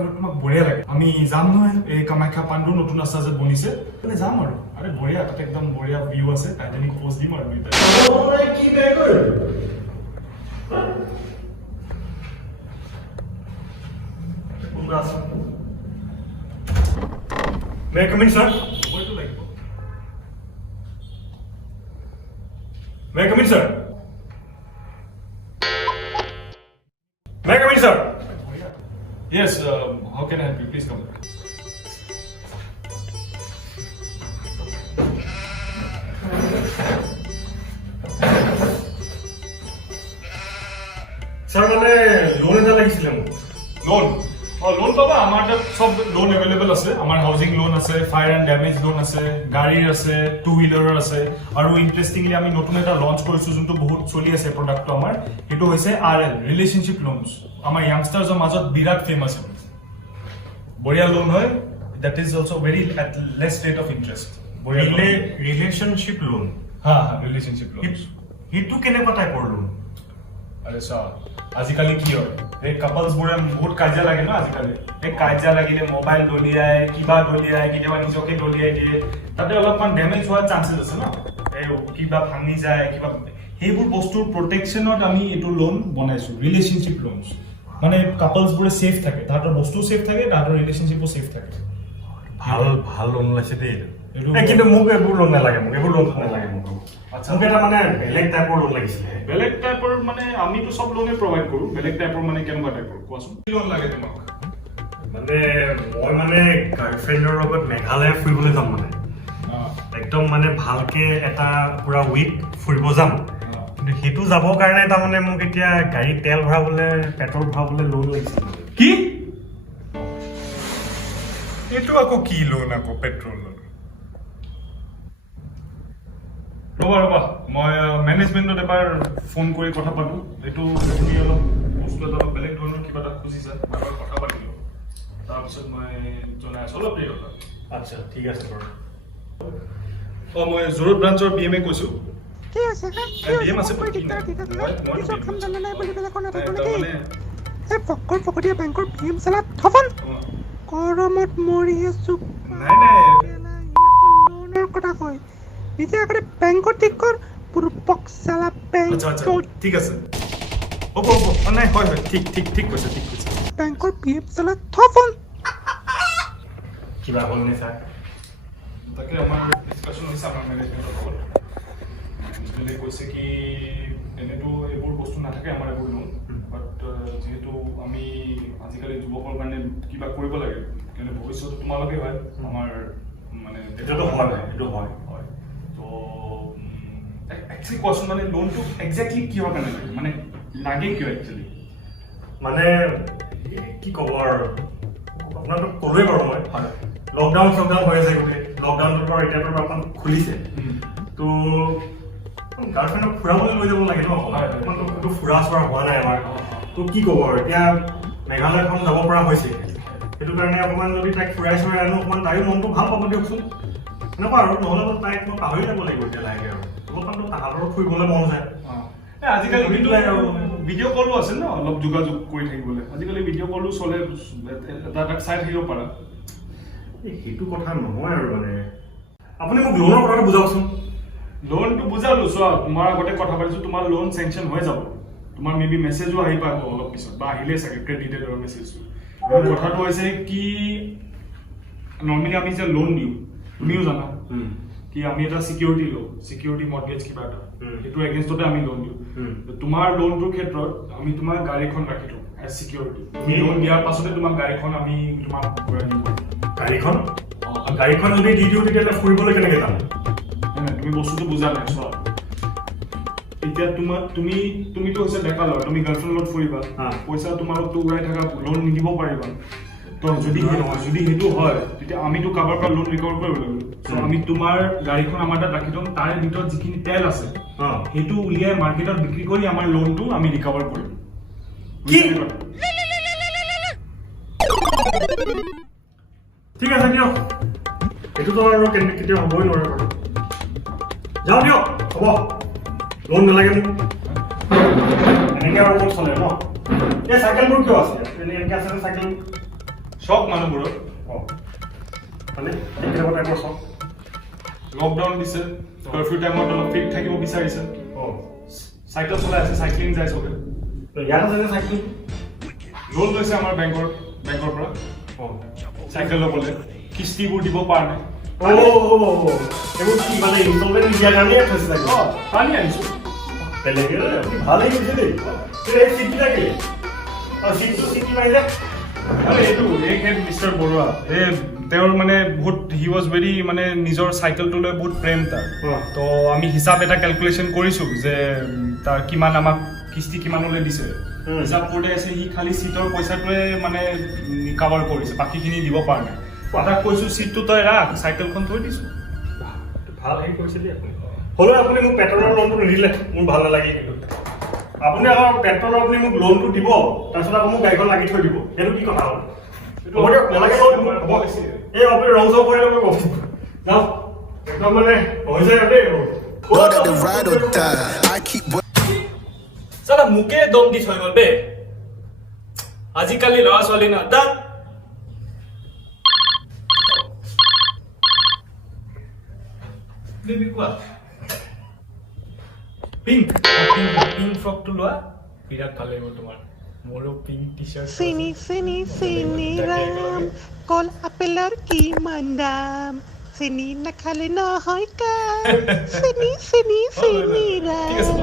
ঘৰত তোমাক বঢ়িয়া লাগে আমি যাম নহয় এই কামাখ্যা পাণ্ডুৰ নতুন ৰাস্তা যে বনিছে মানে যাম আৰু আৰে বঢ়িয়া তাতে একদম বঢ়িয়া ভিউ আছে টাইটানিক পোজ দিম আৰু কি বেয়া কৰি May I come in, sir? May I come in, sir? May I come in, sir? Yes, how can I help you? Please come. Sir, মানে লোন এটা লাগিছিল মোক লোন লোন পাবা আমাৰ তাত সব লোন এভেইলেবল আছে আমাৰ হাউজিং লোন আছে ফায়াৰ এণ্ড ডেমেজ লোন আছে গাড়ীৰ আছে টু হুইলাৰৰ আছে আৰু ইন্টাৰেষ্টিংলি আমি নতুন এটা লঞ্চ কৰিছো যোনটো বহুত চলি আছে প্ৰডাক্টটো আমাৰ সেইটো হৈছে আৰএল ৰিলেশনশ্বিপ লোনছ আমাৰ ইয়াংষ্টাৰ্ছৰ মাজত বিৰাট ফেমাছ হয় বঢ়িয়া লোন হয় that is also very at less rate of interest বঢ়িয়া ৰিলেশনশ্বিপ লোন হা ৰিলেশনশ্বিপ লোন সেইটো কেনেকুৱা টাইপৰ লোন আৰে সা আজিকালি কি হয় এই কাপলস বোৰে বহুত কাজিয়া লাগে ন আজিকালি এই কাজিয়া লাগিলে মোবাইল দলিয়ায় কিবা দলিয়ায় কেতিয়াবা নিজকে দলিয়াই দিয়ে তাতে অলপমান ডেমেজ হোৱাৰ চান্সেছ আছে ন এই কিবা ভাঙি যায় কিবা সেইবোৰ বস্তুৰ প্ৰটেকশ্যনত আমি এইটো লোন বনাইছো ৰিলেশনশ্বিপ লোনছ মানে কাপলস বোৰে সেফ থাকে তাহাঁতৰ বস্তু সেফ থাকে তাহাঁতৰ ৰিলেশনশ্বিপো সেফ থাকে ভাল ভাল লোন ওলাইছে দেই কিন্তু মোক এইবোৰ লোন নালাগে মোক এইবোৰ লোন নালাগে মোক আচ্ছা মোক এটা মানে বেলেগ টাইপৰ লোন লাগিছিলে বেলেগ টাইপৰ মানে আমিতো সব লোনে প্ৰভাইড কৰো বেলেগ টাইপৰ মানে কেনেকুৱা টাইপৰ কোৱাচোন কি লোন লাগে তোমাক মানে মই মানে গাৰ্লফ্ৰেণ্ডৰ লগত মেঘালয় ফুৰিবলৈ যাম মানে একদম মানে ভালকে এটা পুৰা উইক ফুৰিব যাম কিন্তু সেইটো যাবৰ কাৰণে তাৰমানে মোক এতিয়া গাড়ী তেল ভৰাবলৈ পেট্ৰল ভৰাবলৈ লোন লাগিছিল কি এইটো আকৌ কি লোন আকৌ পেট্ৰল লোন ৰবা মই মেনেজমেণ্টত এবাৰ ফোন কৰি কথা পাতো এইটো তুমি অলপ বস্তু এটা বেলেগ ধৰণৰ কিবা এটা খুজিছা এবাৰ কথা পাতিলো তাৰপিছত মই জনাই আছো অলপ দেৰি হ'ল আচ্ছা ঠিক আছে বাৰু মই জোৰত ব্ৰাঞ্চৰ বিএমএ কৈছো কি আছে বিএম আছে ফকতীয়া বেংকৰ পিএম চালা থপন গৰমত মৰি আছো নাই নাই লোনৰ কথা কয় এতিয়া আগতে বেংকত ঠিক কৰ পূৰ্বক চালা বেংক ঠিক আছে হ'ব নাই হয় ঠিক কৈছে বেংকৰ পিএম চালা থপন কিবা হ'ল নে ছাৰ তাকে আমাৰ ডিছকাশ্যন হৈছে আমাৰ মেনেজমেণ্টৰ লগত মেনেজমেণ্টে কৈছে কি এনেতো এইবোৰ বস্তু নাথাকে আমাৰ এইবোৰ লোন বাট যিহেতু আমি আজিকালি যুৱকৰ কাৰণে কিবা কৰিব লাগে কিন্তু ভৱিষ্যতে তোমালোকে হয় আমাৰ মানে এইটো হয় তো একচুৱেলি কোৱাচোন মানে লোনটো একজেক্টলি কিহৰ কাৰণে লাগে মানে লাগে কিয় একচুৱেলি মানে কি ক'ব আৰু আপোনাৰতো ক'লোৱেই বাৰু মই লকডাউন হৈ আছে গোটেই লকডাউনটোৰ পৰা এতিয়াৰ পৰা অকণ খুলিছে তো গাৰ্লফ্ৰেণ্ডক ফুৰাবলৈ লৈ যাব লাগে ন অকণমানতো ফুৰা চুৰা হোৱা নাই আমাৰ তো কি ক'ব আৰু এতিয়া মেঘালয়খন যাব পৰা হৈছে সেইটো কাৰণে অকণমান যদি তাইক ফুৰাই চুৰাই আনো অকণমান তাইও মনটো ভাল পাব দিয়কচোন এনেকুৱা আৰু নহ'লেতো তাইক মই পাহৰি যাব লাগিব এতিয়া লাহেকৈ আৰু অলপমানতো তাহাঁতৰ ফুৰিবলৈ মন যায় আজিকালি ভিডিঅ' কলো আছে ন অলপ যোগাযোগ কৰি থাকিবলৈ আজিকালি ভিডিঅ' কলো চলে এটা চাই থাকিব পাৰা সেইটো কথা নহয় আৰু মানে আপুনি মোক লোনৰ কথাটো বুজাওকচোন লোনটো বুজালো চোৱা তোমাৰ আগতে কথা পাতিছো তোমাৰ লোন চেংচন হৈ যাব তোমাৰ মেবি মেছেজো আহি পাব অলপ পিছত বা আহিলে চাগে ক্ৰেডিটেডৰ মেছেজটো কথাটো হৈছে কি নৰ্মেলি আমি যে লোন দিওঁ তুমিও জানা কি আমি এটা সিকিউৰিটি লওঁ সিকিউৰিটি মৰ্টগেজ কিবা এটা সেইটো এগেইনষ্টতে আমি লোন দিওঁ তোমাৰ লোনটোৰ ক্ষেত্ৰত আমি তোমাৰ গাড়ীখন ৰাখি থওঁ এজ সিকিউৰিটি তুমি লোন দিয়াৰ পাছতে তোমাৰ গাড়ীখন আমি তোমাক ঘূৰাই দিম গাড়ীখন যদি দি দিওঁ তেতিয়াহ'লে ফুৰিবলৈ কেনেকৈ যাম তুমি বস্তুটো বুজা নাই চোৱা এতিয়া তুমিতো হৈছে ডেকা ল'ৰা তুমি গাৰ্লফ্ৰেণ্ডৰ লগত ফুৰিবা পইচা তোমালোকতো উৰাই থকা লোন নিদিব পাৰিবা তো যদি সেইটো হয় তেতিয়া আমিতো কাৰোবাৰ পৰা লোন ৰিকভাৰ কৰিব লাগিব আমি তোমাৰ গাড়ীখন আমাৰ তাত ৰাখি থ'ম তাৰে ভিতৰত যিখিনি তেল আছে সেইটো উলিয়াই মাৰ্কেটত বিক্ৰী কৰি আমাৰ লোনটো আমি ৰিকভাৰ কৰিম ঠিক আছে দিয়ক এইটোতো আৰু কেতিয়াও হ'বই নোৱাৰে বাৰু যাওঁ দিয়ক হ'ব লোন নালাগে মোক এনেকৈ আৰু ক'ত চলে ন এই চাইকেলবোৰ কিয় আছে এনেকৈ আছে চাইকেল চক মানুহবোৰৰ মানে কেনেকুৱা টাইপৰ চক লকডাউন দিছে কাৰ্ফিউ টাইমত অলপ ফিট থাকিব বিচাৰিছে চাইকেল চলাই আছে চাইক্লিং যায় চবে ইয়াত আছে চাইকেল লোন লৈছে আমাৰ বেংকৰ পৰা চাইকেল ল'বলৈ কিস্তিবোৰ দিব পৰা নাই এইবোৰ কি মানে ইনষ্টলমেণ্ট দিয়াৰ কাৰণে থৈছে চাগে পানী আনিছোঁ বেলেগে আপুনি ভালেই কৈছে দেই এই চিটি লাগে আৰু চিটি মাৰি যায় এইটো মিষ্টাৰ বৰুৱা তেওঁৰ মানে বহুত হি ৱাজ ভেৰি মানে নিজৰ চাইকেলটোলৈ বহুত প্ৰেম তাৰ তো আমি হিচাপ এটা কেলকুলেশ্যন কৰিছোঁ যে তাৰ কিমান আমাক কিস্তি কিমানলৈ দিছে হিচাপ কৰোঁতে আছে সি খালি চিটৰ পইচাটোৱে মানে কাভাৰ কৰিছে বাকীখিনি দিব পৰা নাই তাক কৈছোঁ চিটটো তই ৰাখ চাইকেলখন থৈ দিছোঁ ভাল হেৰি কৰিছে দেই আপুনি হ'লেও আপুনি মোক পেট্ৰলৰ লোনটো নিদিলে মোৰ ভাল নালাগে কিন্তু আপুনি আকৌ পেট্ৰলৰ আপুনি মোক লোনটো দিব তাৰপিছত আকৌ মোক গাড়ীখন লাগি থৈ দিব সেইটো কি কথা হ'ল হ'ব দিয়ক নালাগে হ'ব এই আপুনি ৰং চং কৰি ল'ব যাওক একদম মানে হৈ যায় দেই চালা মোকে দম দি থৈ গ'ল বে আজিকালি ল'ৰা ছোৱালী না দা বেবি কোৱা পিংক ফ্ৰকটো লোৱা বিৰাট ভাল লাগিব তোমাৰ মোৰো পিংক টি চাৰ্ট চেনি ৰাম কল আপেলৰ কিমান দাম চেনি নাখালে নহয় কাম চেনি ৰাম